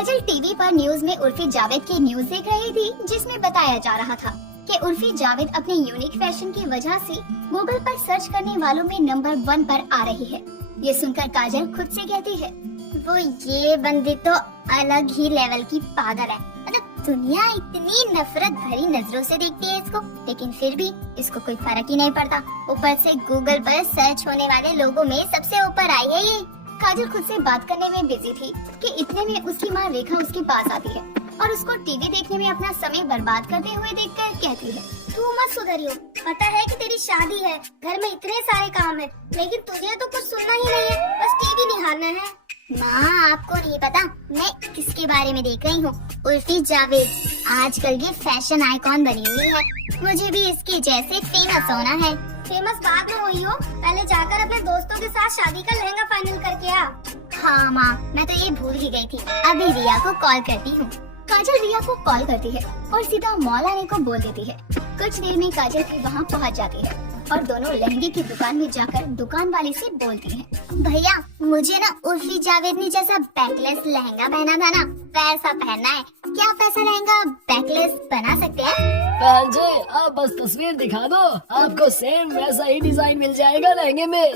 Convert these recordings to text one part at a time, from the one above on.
काजल TV पर news में उर्फी जावेद की न्यूज देख रही थी, जिसमें बताया जा रहा था कि उर्फी जावेद अपने यूनिक फैशन की वजह से गूगल पर सर्च करने वालों में नंबर 1 पर आ रही है। ये सुनकर काजल खुद से कहती है, वो ये बंदी तो अलग ही लेवल की पागल है। मतलब दुनिया इतनी नफरत भरी नजरों से देखती है इसको, लेकिन फिर भी इसको कोई फर्क ही नहीं पड़ता। ऊपर से गूगल पर सर्च होने वाले लोगों में सबसे ऊपर आई है ये। काजल खुद से बात करने में बिजी थी कि इतने में उसकी माँ रेखा उसके पास आती है और उसको टीवी देखने में अपना समय बर्बाद करते हुए देखकर कहती है, तू मत सुधरियो। पता है कि तेरी शादी है, घर में इतने सारे काम है, लेकिन तुझे तो कुछ सुनना ही नहीं है, बस टीवी निहारना है। माँ आपको नहीं पता मैं किसके बारे में देख रही हूँ? उर्फी जावेद आजकल ये फैशन आइकॉन बनी हुई है। मुझे भी इसके जैसे फेमस होना है। फेमस बाद में हुई हो, पहले जाकर अपने दोस्तों के साथ शादी का लहंगा फाइनल करके आ। हाँ माँ, मैं तो ये भूल ही गई थी। अभी रिया को कॉल करती हूँ। काजल रिया को कॉल करती है और सीधा मॉल आने को बोल देती है। कुछ देर में काजल भी वहाँ पहुँच जाती है और दोनों लहंगे की दुकान में जाकर दुकान वाले से बोलती हैं, भैया मुझे ना उर्फी जावेद ने जैसा बैकलेस लहंगा पहना था ना, वैसा पहनना है। क्या आप ऐसा लहंगा बैकलेस बना सकते हैं? बहन जी, आप बस तस्वीर दिखा दो, आपको सेम वैसा ही डिजाइन मिल जाएगा लहंगे में।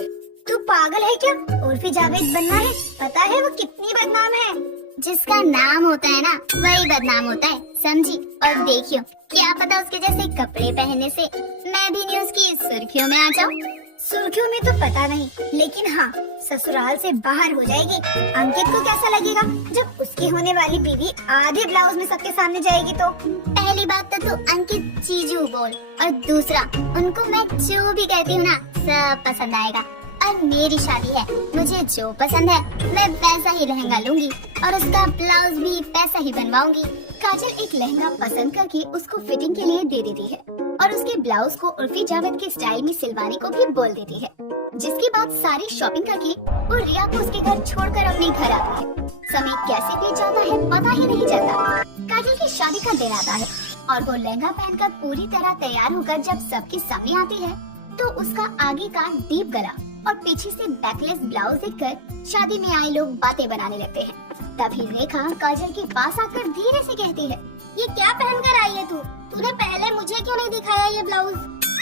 तू पागल है क्या? उर्फी जावेद बनना है? पता है वो कितनी बदनाम है। जिसका नाम होता है ना वही बदनाम होता है, समझी? और देखियो, क्या पता उसके जैसे कपड़े पहनने से मैं भी न्यूज की सुर्खियों में आ जाऊँ। सुर्खियों में तो पता नहीं, लेकिन हाँ ससुराल से बाहर हो जाएगी। अंकित को कैसा लगेगा जब उसकी होने वाली बीवी आधे ब्लाउज में सबके सामने जाएगी? तो पहली बात तो तू अंकित जीजू बोल, और दूसरा उनको मैं जो भी कहती हूँ ना सब पसंद आएगा। और मेरी शादी है, मुझे जो पसंद है मैं वैसा ही लहंगा लूंगी और उसका ब्लाउज भी वैसा ही बनवाऊंगी। काजल एक लहंगा पसंद करके उसको फिटिंग के लिए दे देती है और उसके ब्लाउज को उर्फी जावेद के स्टाइल में सिलवाने को भी बोल देती है। जिसके बाद सारी शॉपिंग करके वो रिया को उसके घर छोड़कर अपने घर आती है। समय कैसे बीत जाता है पता ही नहीं चलता। काजल की शादी का दिन आता है और वो लहंगा पहनकर पूरी तरह तैयार होकर जब सबके सामने आती है तो उसका आगे का डीप गला और पीछे से बैकलेस ब्लाउज देखकर शादी में आए लोग बातें बनाने लगते हैं। तभी रेखा काजल के पास आकर धीरे से कहती है, ये क्या पहनकर आई है तू? तूने पहले मुझे क्यों नहीं दिखाया ये ब्लाउज?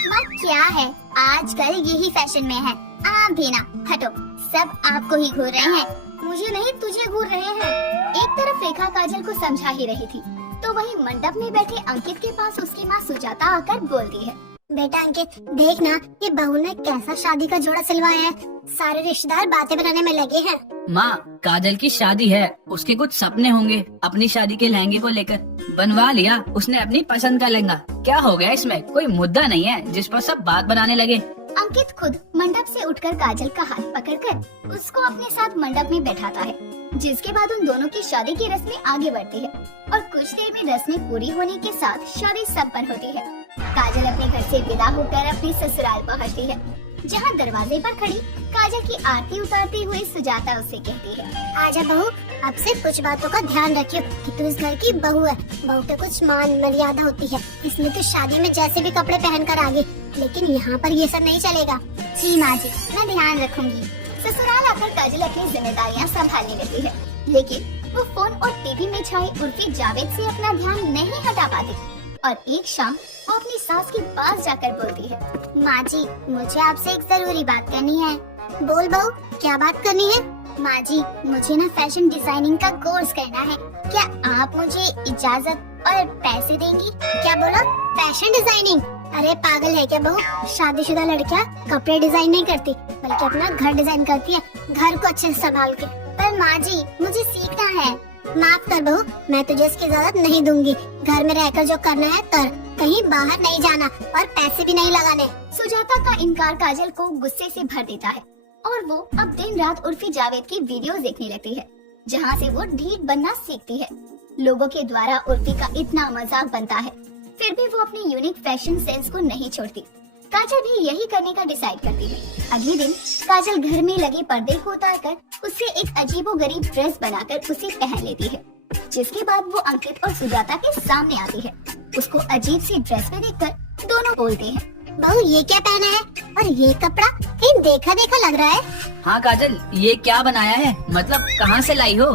माँ क्या है, आजकल यही फैशन में है। आप भी ना हटो, सब आपको ही घूर रहे हैं। मुझे नहीं तुझे घूर रहे हैं। एक तरफ रेखा काजल को समझा ही रही थी तो वहीं मंडप में बैठे अंकित के पास उसकी माँ सुजाता आकर बोलती है, बेटा अंकित देख ना, ये बहू ने कैसा शादी का जोड़ा सिलवाया है। सारे रिश्तेदार बातें बनाने में लगे हैं। माँ, काजल की शादी है, उसके कुछ सपने होंगे अपनी शादी के लहंगे को लेकर। बनवा लिया उसने अपनी पसंद का लहंगा। क्या हो गया इसमें? कोई मुद्दा नहीं है जिस पर सब बात बनाने लगे। अंकित खुद मंडप से उठकर काजल का हाथ पकड़कर उसको अपने साथ मंडप में बैठाता है। जिसके बाद उन दोनों की शादी की रस्में आगे बढ़ती है और कुछ देर में रस्में पूरी होने के साथ शादी संपन्न होती है। काजल अपने घर से विदा होकर अपने ससुराल पहुंचती है, जहां दरवाजे पर खड़ी काजल की आरती उतारती हुई सुजाता उससे कहती है, आजा बहू, अब से कुछ बातों का ध्यान रखियो कि तू इस घर की बहू है। बहू के कुछ मान मर्यादा होती है, इसलिए तू शादी में जैसे भी कपड़े पहन कर आगे, लेकिन यहाँ पर ये सब नहीं चलेगा। जी माँ जी, मैं ध्यान रखूंगी। ससुराल आकर काजल अपनी जिम्मेदारियाँ संभालने लगती है, लेकिन वो फोन और टीवी में छाए उर्फी जावेद से अपना ध्यान नहीं हटा पाती। और एक शाम वो अपनी सास के पास जाकर बोलती है, माँ जी मुझे आपसे एक जरूरी बात करनी है। बोल बहू, क्या बात करनी है? माँ जी मुझे ना फैशन डिजाइनिंग का कोर्स करना है, क्या आप मुझे इजाजत और पैसे देंगी? क्या बोला? Fashion designing? अरे पागल है क्या बहू? शादीशुदा लड़कियाँ कपड़े डिजाइन नहीं करती, बल्कि अपना घर डिजाइन करती है, घर को अच्छे से संभाल के। पर माँ जी मुझे सीखना है। माफ कर बहू, मैं तुझे इसकी इजाजत नहीं दूंगी। घर में रहकर जो करना है कर, कहीं बाहर नहीं जाना और पैसे भी नहीं लगाने। सुजाता का इनकार काजल को गुस्से से भर देता है और वो अब दिन रात उर्फी जावेद की वीडियोस देखने लगती है, जहाँ से वो ढीठ बनना सीखती है। लोगों के द्वारा उर्फी का इतना मजाक बनता है, फिर भी वो अपनी यूनिक फैशन सेंस को नहीं छोड़ती। काजल भी यही करने का डिसाइड करती है। अगले दिन काजल घर में लगे पर्दे को उतारकर उससे एक अजीबोगरीब ड्रेस बनाकर उसे पहन लेती है। जिसके बाद वो अंकित और सुजाता के सामने आती है। उसको अजीब सी ड्रेस में देखकर दोनों बोलते हैं, बहू ये क्या पहना है और ये कपड़ा कहीं देखा देखा लग रहा है। हाँ काजल, ये क्या बनाया है? मतलब कहाँ से लाई हो?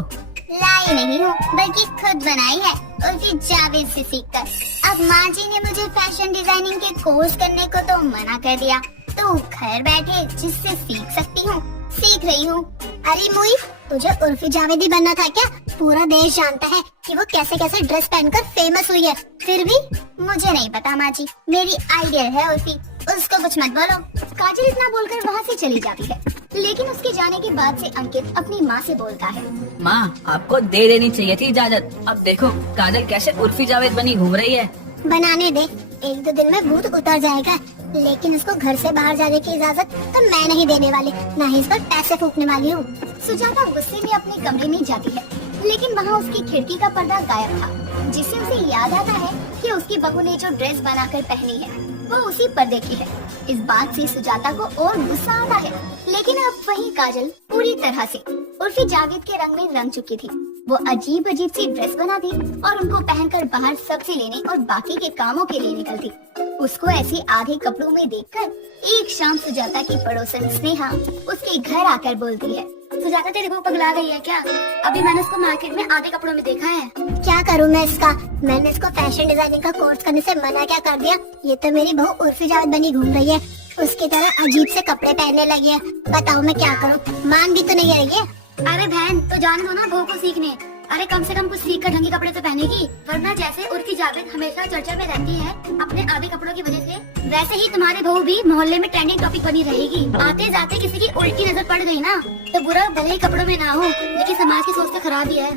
लाई ही नहीं हूँ बल्कि खुद बनाई है उर्फी जावेद से सीखकर। अब माँ जी ने मुझे फैशन डिजाइनिंग के कोर्स करने को तो मना कर दिया, तो घर बैठे जिससे सीख सकती हूँ सीख रही हूँ। अरे मुई, तुझे उर्फी जावेदी बनना था क्या? पूरा देश जानता है कि वो कैसे कैसे ड्रेस पहनकर फेमस हुई है, फिर भी मुझे नहीं पता माँ जी, मेरी आइडिया है उर्फी, उसको कुछ मत बोलो। काजल इतना बोलकर वहाँ से चली जाती है, लेकिन उसके जाने के बाद से अंकित अपनी माँ से बोलता है, माँ आपको दे देनी चाहिए थी इजाजत। अब देखो काजल कैसे उर्फी जावेद बनी घूम रही है। बनाने दे, एक दो दिन में भूत उतर जाएगा, लेकिन उसको घर से बाहर जाने की इजाजत तो मैं नहीं देने वाली, न ही इस पर पैसे फूकने वाली हूँ। सुजाता गुस्से में अपने कमरे में जाती है, लेकिन वहाँ उसकी खिड़की का पर्दा गायब था, जिससे उसे याद आता है कि उसकी बहू ने जो ड्रेस बनाकर पहनी है वो उसी पर्दे की है। इस बात से सुजाता को और गुस्सा आता है, लेकिन अब वही काजल पूरी तरह से उर्फी जावेद के रंग में रंग चुकी थी। वो अजीब अजीब सी ड्रेस बनाती और उनको पहनकर बाहर सब्जी लेने और बाकी के कामों के लिए निकलती। उसको ऐसे आधे कपड़ों में देखकर एक शाम सुजाता की पड़ोसन स्नेहा उसके घर आकर बोलती है, सुजाता तेरी बहू पगला गई है क्या? अभी मैंने उसको मार्केट में आधे कपड़ों में देखा है। क्या करूँ मैं इसका? मैंने इसको फैशन डिजाइनिंग का कोर्स करने से मना क्या कर दिया? ये तो मेरी बहू उर्फी जावेद बनी घूम रही है, उसकी तरह अजीब से कपड़े पहनने लगी है। बताओ मैं क्या करूँ? मान भी तो नहीं रही है। अरे बहन, तो जाने दो ना बहू को सीखने। अरे कम से कम कुछ सीख कर ढंगी कपड़े तो पहनेगी, वरना जैसे उर्फी जावेद हमेशा चर्चा में रहती है अपने आधे कपड़ों की वजह से, वैसे ही तुम्हारी बहू भी मोहल्ले में ट्रेंडिंग टॉपिक बनी रहेगी। आते जाते किसी की उल्टी नजर पड़ गई ना, तो बुरा भले ही कपड़ों में ना हो, लेकिन समाज की सोच तो खराब ही है।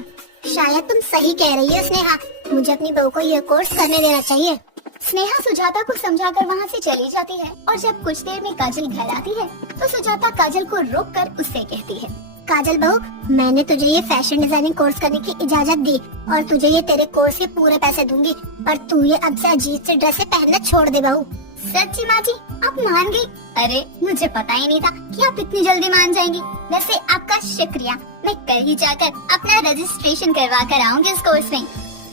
शायद तुम सही कह रही हो स्नेहा, मुझे अपनी बहू को ये कोर्स करने देना चाहिए। स्नेहा सुजाता को समझाकर वहाँ से चली जाती है और जब कुछ देर में काजल घर आती है तो सुजाता काजल को रोककर उससे कहती है, काजल बहू, मैंने तुझे ये फैशन डिजाइनिंग कोर्स करने की इजाजत दी और तुझे ये तेरे कोर्स के पूरे पैसे दूंगी, पर तू ये अब से अजीब से ड्रेसें पहनना छोड़ दे बहू। सच्ची माँ जी, आप मान गई? अरे मुझे पता ही नहीं था कि आप इतनी जल्दी मान जाएंगी। वैसे आपका शुक्रिया, मैं कल ही जाकर अपना रजिस्ट्रेशन करवा कर आऊंगी इस कोर्स में।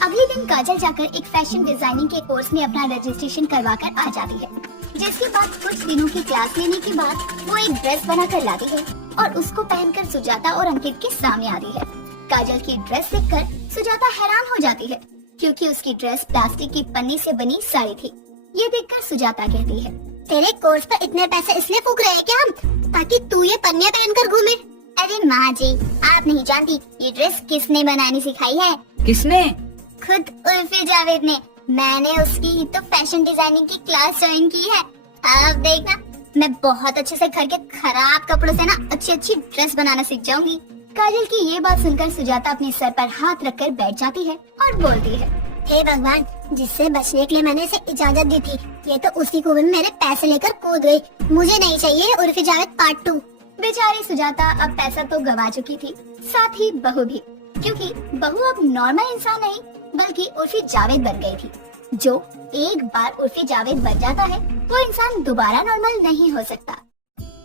अगले दिन काजल जाकर एक फैशन डिजाइनिंग के कोर्स में अपना रजिस्ट्रेशन करवा कर आ जाती है, जिसके बाद कुछ दिनों की क्लास लेने के बाद वो एक ड्रेस बना कर लाती है और उसको पहनकर सुजाता और अंकित के सामने आती है। काजल की ड्रेस देखकर सुजाता हैरान हो जाती है, क्योंकि उसकी ड्रेस प्लास्टिक की पन्नी से बनी साड़ी थी। ये देखकर सुजाता कहती है, तेरे कोर्स पर इतने पैसे इसलिए फूक रहे हैं क्या हम, ताकि तू ये पन्नियां पहनकर घूमे? अरे माँ जी, आप नहीं जानती ये ड्रेस किसने बनानी सिखाई है? किसने? खुद उर्फी जावेद ने। मैंने उसकी तो फैशन डिजाइनिंग की क्लास ज्वाइन की है। आप देखना, मैं बहुत अच्छे से घर के खराब कपड़ों से ना अच्छी अच्छी ड्रेस बनाना सीख जाऊंगी। काजल की ये बात सुनकर सुजाता अपने सर पर हाथ रखकर बैठ जाती है और बोलती है, हे भगवान, जिससे बचने के लिए मैंने इसे इजाजत दी थी, ये तो उसी कुएं में मेरे पैसे लेकर कूद गई। मुझे नहीं चाहिए उर्फी जावेद पार्ट 2। बेचारी सुजाता अब पैसा तो गवा चुकी थी, साथ ही बहू भी, क्योंकि बहू अब नॉर्मल इंसान नहीं बल्कि उर्फी जावेद बन गई थी। जो एक बार उर्फी जावेद बन जाता है वो इंसान दोबारा नॉर्मल नहीं हो सकता।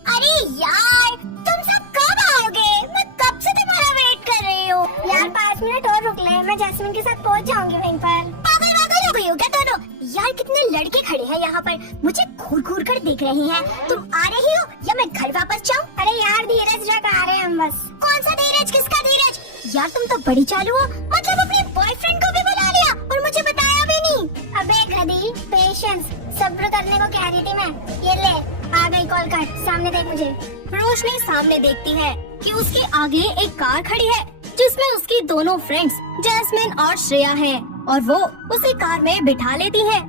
अरे यार, तुम सब कब आओगे? मैं कब से तुम्हारा वेट कर रही हूँ। यार 5 मिनट और रुक ले, मैं जैस्मिन के साथ पहुँच जाऊंगी वहीं पर। पागल वागल हो गई हो क्या दोनों? यार कितने लड़के खड़े हैं यहाँ पर, मुझे घूर घूर कर देख रहे हैं। तुम आ रही हो या मैं घर वापस जाऊँ? अरे यार धीरज रख, आ रहे हैं हम बस। कौन सा धीरज, किसका धीरज? यार तुम तो बड़ी चालू हो, मतलब अपने बॉयफ्रेंड को भी बुला लिया और मुझे बताया भी नहीं। अबे गधी, पेशेंस, सब्र करने को कह रही थी मैं। ये ले, आ गई कॉल कर, सामने देख मुझे। रोशनी सामने देखती है कि उसके आगे एक कार खड़ी है जिसमें उसकी दोनों फ्रेंड्स जैस्मिन और श्रेया हैं और वो उसे कार में बिठा लेती है।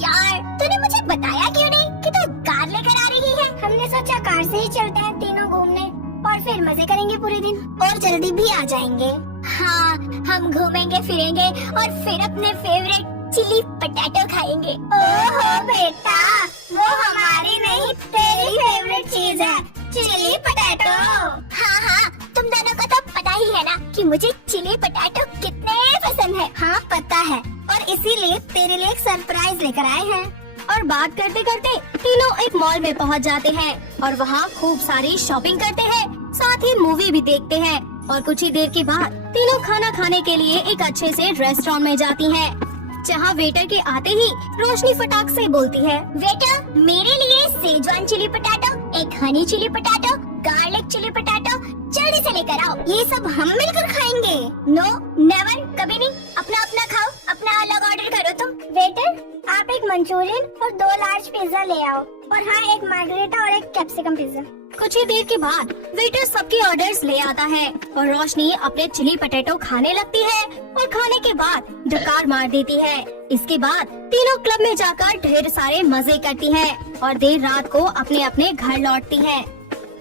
यार तूने मुझे बताया क्यों नहीं कि तू कार लेकर आ रही है? हमने सोचा कार से ही चलते हैं तीनों घूमने और फिर मजे करेंगे पूरे दिन और जल्दी भी आ जाएंगे। हाँ, हम घूमेंगे फिरेंगे और फिर अपने फेवरेट चिली पटेटो खाएंगे। ओहो बेटा, वो हमारी नहीं तेरी फेवरेट चीज है, चिली पटेटो। हाँ हाँ, तुम दोनों को तो पता ही है ना कि मुझे चिली पटेटो कितने पसंद है। हाँ पता है, और इसीलिए तेरे लिए एक सरप्राइज लेकर आए हैं। और बात करते करते तीनों एक मॉल में पहुंच जाते हैं और वहां खूब सारी शॉपिंग करते हैं, साथ ही मूवी भी देखते हैं। और कुछ ही देर के बाद तीनों खाना खाने के लिए एक अच्छे से रेस्टोरेंट में जाती हैं, जहां वेटर के आते ही रोशनी फटाक से बोलती है, वेटर मेरे लिए सेजवान चिली पटाटो, एक honey chilli potato, garlic chilli potato जल्दी से लेकर आओ, ये सब हम मिलकर खाएंगे। नो नेवर, कभी नहीं। अपना अपना खाओ, अपना अलग ऑर्डर करो तुम। वेटर, आप एक मंचूरियन और 2 लार्ज पिज्जा ले आओ, और हाँ एक मार्गरेटा और एक कैप्सिकम पिज्जा। कुछ ही देर के बाद वेटर सबके ऑर्डर्स ले आता है और रोशनी अपने चिली पटेटो खाने लगती है और खाने के बाद डकार मार देती है। इसके बाद तीनों क्लब में जाकर ढेर सारे मजे करती है और देर रात को अपने अपने घर लौटती है।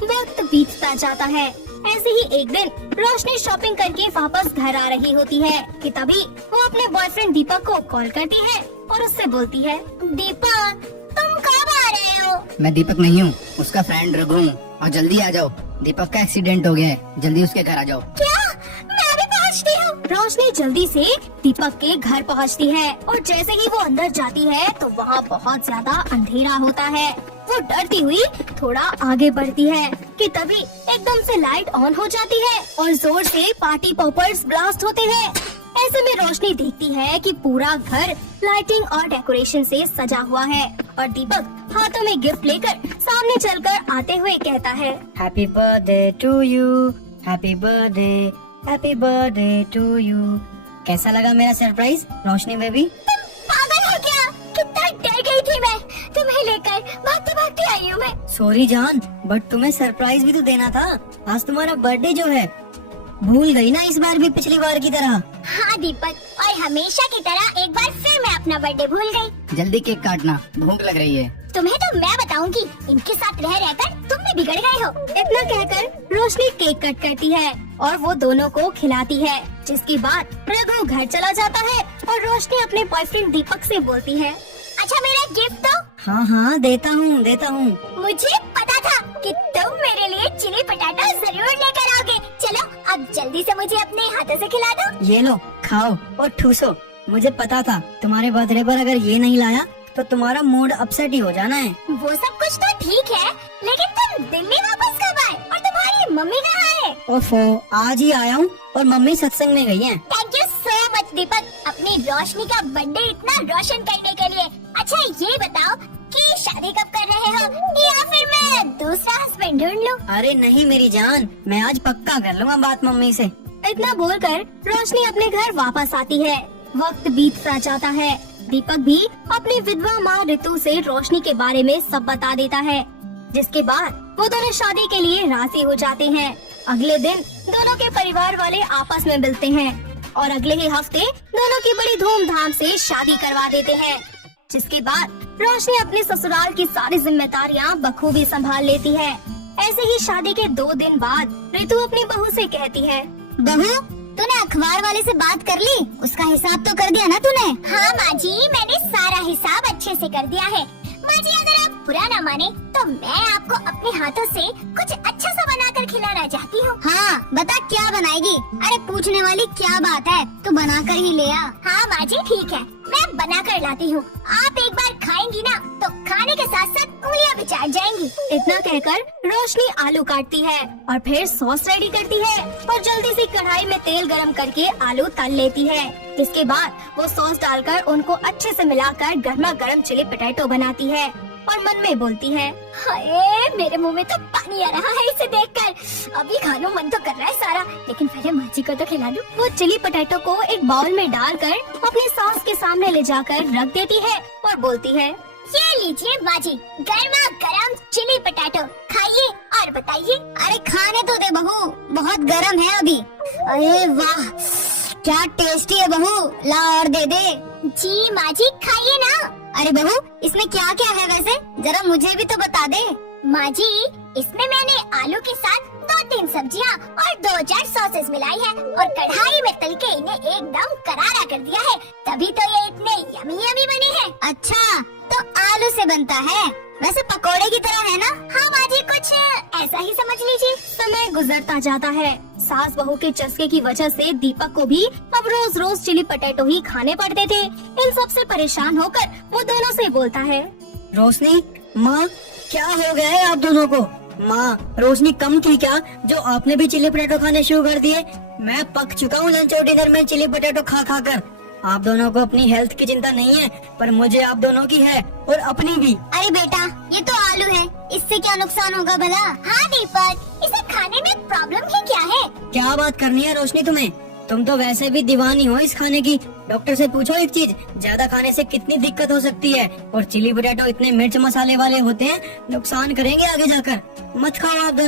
वक्त बीतता जाता है। ऐसे ही एक दिन रोशनी शॉपिंग करके वापस घर आ रही होती है कि तभी वो अपने बॉयफ्रेंड दीपक को कॉल करती है और उससे बोलती है, दीपक तुम कब आ रहे हो? मैं दीपक नहीं हूँ, उसका फ्रेंड रघु हूँ, और जल्दी आ जाओ। दीपक का एक्सीडेंट हो गया है, जल्दी उसके घर आ जाओ। क्या? मैं भी पहुँचती हूँ। रोशनी जल्दी से दीपक के घर पहुँचती है और जैसे ही वो अंदर जाती है तो वहाँ बहुत ज्यादा अंधेरा होता है। वो डरती हुई थोड़ा आगे बढ़ती है कि तभी एकदम से लाइट ऑन हो जाती है और जोर से पार्टी पॉपर्स ब्लास्ट होते हैं। ऐसे में रोशनी देखती है कि पूरा घर लाइटिंग और डेकोरेशन से सजा हुआ है और दीपक हाथों में गिफ्ट लेकर सामने चलकर आते हुए कहता है, happy birthday to you, happy birthday to you. कैसा लगा मेरा सरप्राइज रोशनी बेबी? पागल हो क्या? कितना डर गई थी मैं, तुम्हें लेकर भागते भागते आई हूँ मैं। सॉरी जान, बट तुम्हें सरप्राइज भी तो देना था। आज तुम्हारा बर्थडे जो है, भूल गई ना इस बार भी पिछली बार की तरह? हाँ दीपक, और हमेशा की तरह एक बार फिर मैं अपना बर्थडे भूल गई। जल्दी केक काटना, भूख लग रही है। तुम्हें तो मैं बताऊंगी, इनके साथ रह रहकर तुम भी बिगड़ गए हो। इतना कहकर रोशनी केक कट करती है और वो दोनों को खिलाती है, जिसके बाद रघु घर चला जाता है और रोशनी अपने बॉयफ्रेंड दीपक से बोलती है, अच्छा मेरा गिफ्ट दो। हाँ हाँ देता हूँ। मुझे पता था कि तुम मेरे लिए चिली पटाटा जरूर लेकर आओगे। चलो अब जल्दी से मुझे अपने हाथों से खिला दो। ये लो, खाओ और ठूसो। मुझे पता था तुम्हारे बर्थडे पर अगर ये नहीं लाया तो तुम्हारा मूड अपसेट ही हो जाना है। वो सब कुछ तो ठीक है, लेकिन तुम दिल्ली वापस कब आए और तुम्हारी मम्मी कहाँ है? ओफो, आज ही आया हूँ और मम्मी सत्संग में गई हैं। थैंक यू सो मच दीपक, अपनी रोशनी का बर्थडे इतना रोशन करने के लिए। अच्छा ये बताओ कि शादी कब कर रहे हो, या फिर मैं दूसरा हस्बैंड ढूंढ लूं? अरे नहीं मेरी जान, मैं आज पक्का कर लूँगा बात मम्मी से। इतना बोलकर रोशनी अपने घर वापस आती है। वक्त बीतता जाता है। दीपक भी अपनी विधवा माँ ऋतु से रोशनी के बारे में सब बता देता है, जिसके बाद वो दोनों शादी के लिए राजी हो जाते हैं। अगले दिन दोनों के परिवार वाले आपस में मिलते हैं और अगले ही हफ्ते दोनों की बड़ी धूमधाम से शादी करवा देते हैं, जिसके बाद रोशनी अपने ससुराल की सारी जिम्मेदारियाँ बखूबी संभाल लेती है। ऐसे ही शादी के 2 दिन बाद ऋतु अपनी बहू से कहती है, बहू तूने अखबार वाले से बात कर ली? उसका हिसाब तो कर दिया ना तूने? हाँ माँ जी, मैंने सारा हिसाब अच्छे से कर दिया है। माँ जी अगर आप बुरा ना माने तो मैं आपको अपने हाथों से कुछ अच्छा सा बनाकर खिलाना चाहती हूँ। हाँ बता क्या बनाएगी? अरे पूछने वाली क्या बात है, तू बना कर ही ले आ। हाँ माँ जी ठीक है, मैं बना कर लाती हूँ। आप एक बार खाएंगी ना तो खाने के साथ साथ उंगलियाँ भी चाट जाएंगी। इतना कहकर रोशनी आलू काटती है और फिर सॉस रेडी करती है और जल्दी से कढ़ाई में तेल गरम करके आलू तल लेती है। इसके बाद वो सॉस डालकर उनको अच्छे से मिलाकर गर्मा गर्म चिली पोटैटो बनाती है और मन में बोलती है, हाय मेरे मुंह में तो पानी आ रहा है इसे देखकर। अभी खा लूं, मन तो कर रहा है सारा, लेकिन पहले माँ जी को तो खिला दूं। वो चिली पोटैटो को एक बाउल में डालकर अपनी सास के सामने ले जाकर रख देती है और बोलती है, ये लीजिए माँ जी, गर्मा गर्म चिली पोटैटो, खाइए और बताइए। अरे खाने तो दे बहू, बहुत गर्म है अभी। अरे वाह क्या टेस्टी है बहू, ला और दे दे। जी माँ जी खाइए ना। अरे बहू इसमें क्या क्या है वैसे, जरा मुझे भी तो बता दे। माँ जी इसमें मैंने आलू के साथ 2-3 सब्जियाँ और 2-4 सॉसेस मिलाई है और कढ़ाई में तल के इन्हें एकदम करारा कर दिया है, तभी तो ये इतने यमी यमी बने हैं। अच्छा तो आलू से बनता है, वैसे पकोड़े की तरह है ना? हाँ माँ जी कुछ ऐसा ही समझ लीजिए। समय गुजरता जाता है। सास बहू के चस्के की वजह से दीपक को भी अब रोज रोज चिली पोटैटो ही खाने पड़ते थे। इन सब से परेशान होकर वो दोनों से बोलता है, रोशनी माँ क्या हो गया है आप दोनों को? माँ रोशनी कम थी क्या जो आपने भी चिली पोटैटो खाने शुरू कर दिए? मैं पक चुका हूँ लंच और डिनर में चिली पोटैटो खा खा कर। आप दोनों को अपनी हेल्थ की चिंता नहीं है, पर मुझे आप दोनों की है और अपनी भी। अरे बेटा ये तो आलू है, इससे क्या नुकसान होगा भला? हाँ दीपक इसे खाने में प्रॉब्लम ही क्या है? क्या बात करनी है रोशनी तुम्हें? तुम तो वैसे भी दीवानी हो इस खाने की। डॉक्टर से पूछो एक चीज, ज्यादा खाने से कितनी दिक्कत हो सकती है। और चिली पोटैटो इतने मिर्च मसाले वाले होते हैं, नुकसान करेंगे आगे जाकर। मत खाओ आप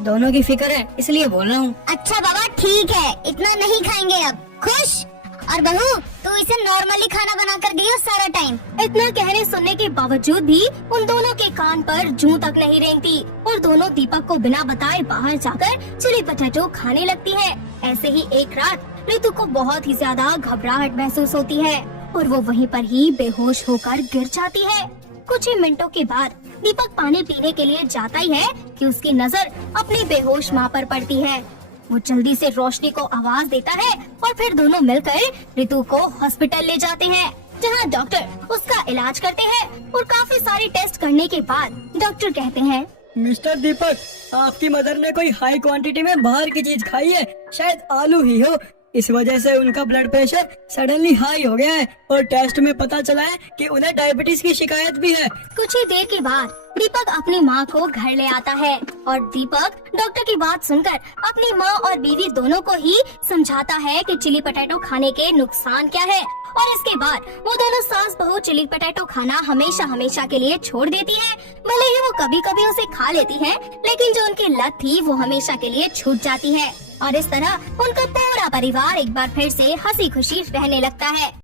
दोनों की फिक्र है इसलिए बोल रहा हूँ। अच्छा बाबा ठीक है, इतना नहीं खाएंगे अब। खुश? और बहू तू इसे नॉर्मली खाना बना कर दियो सारा टाइम। इतना कहने सुनने के बावजूद भी उन दोनों के कान पर जूं तक नहीं रेंगती और दोनों दीपक को बिना बताए बाहर जाकर चिली पोटैटो खाने लगती है। ऐसे ही एक रात ऋतु को बहुत ही ज्यादा घबराहट महसूस होती है और वो वहीं पर ही बेहोश होकर गिर जाती है। कुछ ही मिनटों के बाद दीपक पानी पीने के लिए जाता ही है कि उसकी नजर अपनी बेहोश माँ पर पड़ती है। वो जल्दी से रोशनी को आवाज देता है और फिर दोनों मिलकर ऋतु को हॉस्पिटल ले जाते हैं, जहाँ डॉक्टर उसका इलाज करते हैं और काफी सारे टेस्ट करने के बाद डॉक्टर कहते हैं, मिस्टर दीपक, आपकी मदर ने कोई हाई क्वांटिटी में बाहर की चीज खाई है, शायद आलू ही हो। इस वजह से उनका ब्लड प्रेशर सडनली हाई हो गया है और टेस्ट में पता चला है कि उन्हें डायबिटीज की शिकायत भी है। कुछ ही देर के बाद दीपक अपनी माँ को घर ले आता है और दीपक डॉक्टर की बात सुनकर अपनी माँ और बीवी दोनों को ही समझाता है कि चिली पोटैटो खाने के नुकसान क्या है। और इसके बाद वो दोनों सास बहू चिली पोटैटो खाना हमेशा के लिए छोड़ देती है। भले ही वो कभी कभी उसे खा लेती है, लेकिन जो उनकी लत थी वो हमेशा के लिए छूट जाती है और इस तरह उनका पूरा परिवार एक बार फिर से हंसी खुशी रहने लगता है।